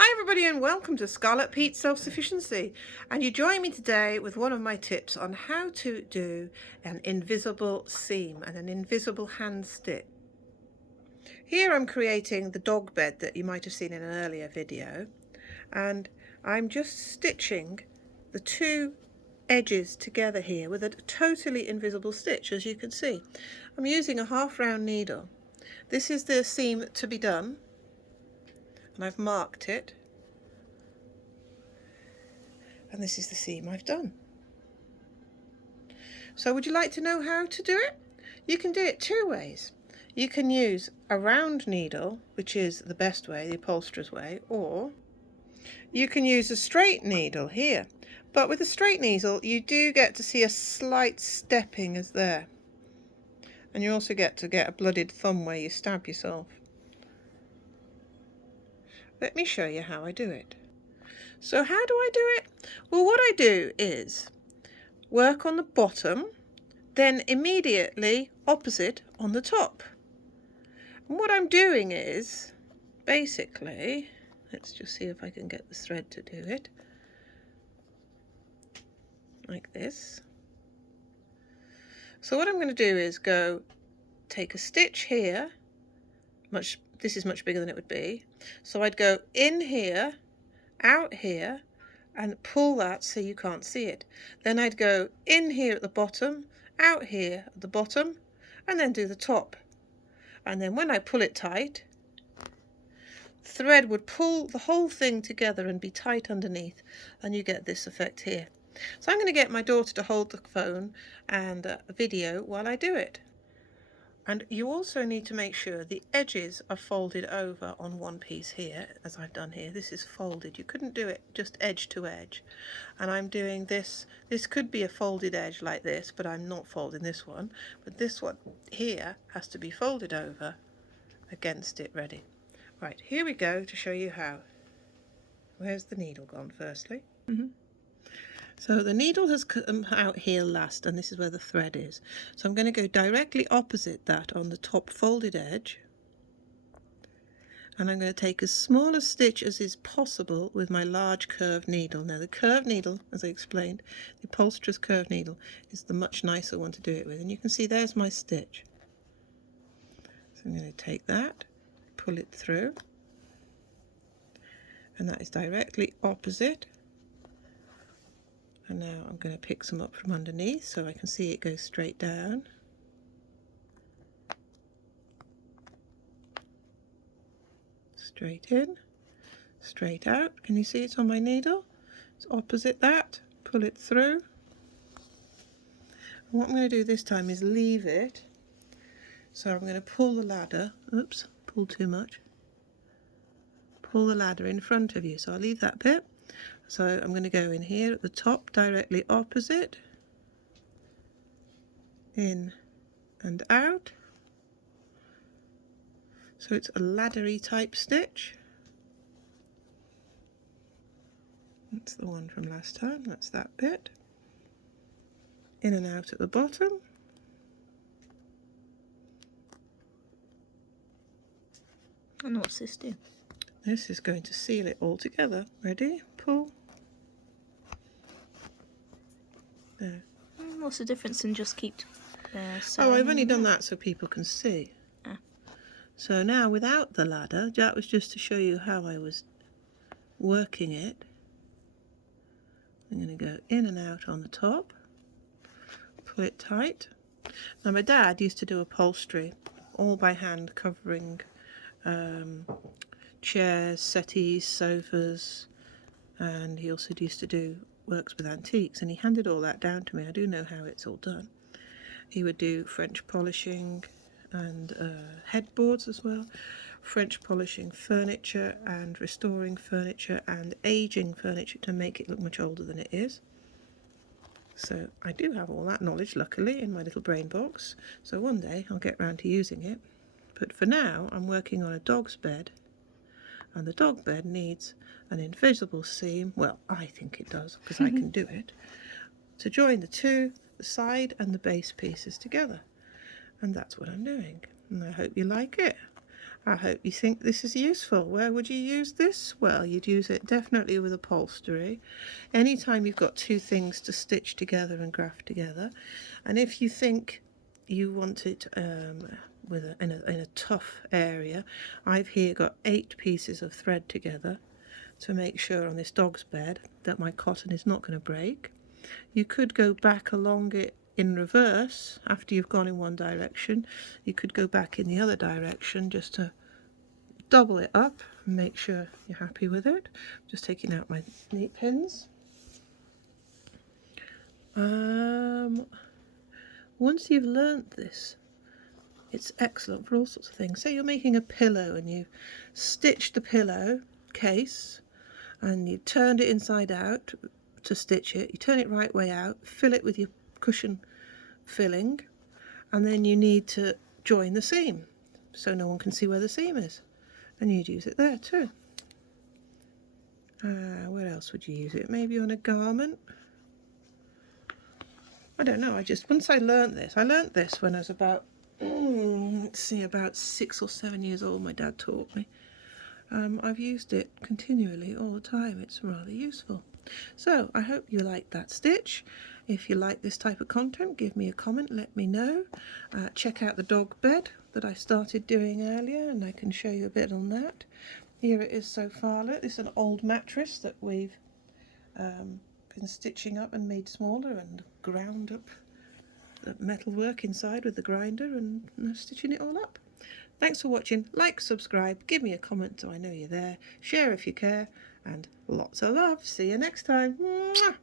Hi everybody and welcome to Scarlet Pete Self-Sufficiency, and you join me today with one of my tips on how to do an invisible seam and an invisible hand stitch. Here I'm creating the dog bed that you might have seen in an earlier video, and I'm just stitching the two edges together here with a totally invisible stitch. As you can see, I'm using a half round needle. This is the seam to be done and I've marked it. And this is the seam I've done. So would you like to know how to do it? You can do it two ways. You can use a round needle, which is the best way, the upholsterer's way, or you can use a straight needle here. But with a straight needle, you do get to see a slight stepping as there. And you also get to get a blooded thumb where you stab yourself. Let me show you how I do it. So how do I do it? Well, what I do is work on the bottom, then immediately opposite on the top. And what I'm doing is, basically, let's just see if I can get the thread to do it, like this. So what I'm going to do is go take a stitch here, this is much bigger than it would be, so I'd go in here, out here, and pull that so you can't see it. Then I'd go in here at the bottom, out here at the bottom, and then do the top. And then when I pull it tight, thread would pull the whole thing together and be tight underneath, and you get this effect here. So I'm going to get my daughter to hold the phone and video while I do it. And you also need to make sure the edges are folded over on one piece here, as I've done here. This is folded. You couldn't do it just edge to edge. And I'm doing this. This could be a folded edge like this, but I'm not folding this one. But this one here has to be folded over against it ready. Right, here we go to show you how. Where's the needle gone firstly? So the needle has come out here last, and this is where the thread is. So I'm going to go directly opposite that on the top folded edge, and I'm going to take as small a stitch as is possible with my large curved needle. Now the curved needle, as I explained, the upholsterer's curved needle is the much nicer one to do it with, and you can see there's my stitch. So I'm going to take that, pull it through, and that is directly opposite. And now I'm going to pick some up from underneath so I can see it go straight down. Straight in, straight out. Can you see it on my needle? It's opposite that. Pull it through. And what I'm going to do this time is leave it. So I'm going to pull the ladder. Oops, pulled too much. Pull the ladder in front of you. So I'll leave that bit. So I'm going to go in here at the top, directly opposite, in and out. So it's a laddery type stitch. That's the one from last time, that's that bit. In and out at the bottom. And what's this do? This is going to seal it all together. Ready? Pull. There. What's the difference in just keep Oh, I've only done that so people can see. Ah. So now without the ladder, that was just to show you how I was working it. I'm going to go in and out on the top, pull it tight. Now my dad used to do upholstery, all by hand, covering chairs, settees, sofas, and he also used to do works with antiques, and he handed all that down to me. I do know how it's all done. He would do French polishing and headboards as well, French polishing furniture and restoring furniture and aging furniture to make it look much older than it is. So I do have all that knowledge, luckily, in my little brain box, so one day I'll get round to using it. But for now I'm working on a dog's bed, and the dog bed needs an invisible seam, well I think it does because I can do it, to join the side and the base pieces together. And that's what I'm doing, and I hope you like it. I hope you think this is useful. Where would you use this? Well, you'd use it definitely with upholstery. Anytime you've got two things to stitch together and graft together. And if you think you want it in a tough area, I've here got 8 pieces of thread together to make sure on this dog's bed that my cotton is not going to break. You could go back along it in reverse after you've gone in one direction. You could go back in the other direction just to double it up and make sure you're happy with it. Just taking out my neat pins. Once you've learnt this, it's excellent for all sorts of things. Say you're making a pillow and you've stitched the pillow case and you turned it inside out to stitch it. You turn it right way out, fill it with your cushion filling, and then you need to join the seam so no one can see where the seam is. And you'd use it there too. Where else would you use it? Maybe on a garment? I don't know. Once I learnt this when I was about, about 6 or 7 years old. My dad taught me. I've used it continually all the time. It's rather useful. So I hope you like that stitch. If you like this type of content, give me a comment, let me know. Check out the dog bed that I started doing earlier, and I can show you a bit on that. Here it is so far. Look, this is an old mattress that we've been stitching up and made smaller and ground up the metalwork inside with the grinder and stitching it all up. Thanks for watching. Like, subscribe, give me a comment so I know you're there. Share if you care, and lots of love. See you next time. Mwah!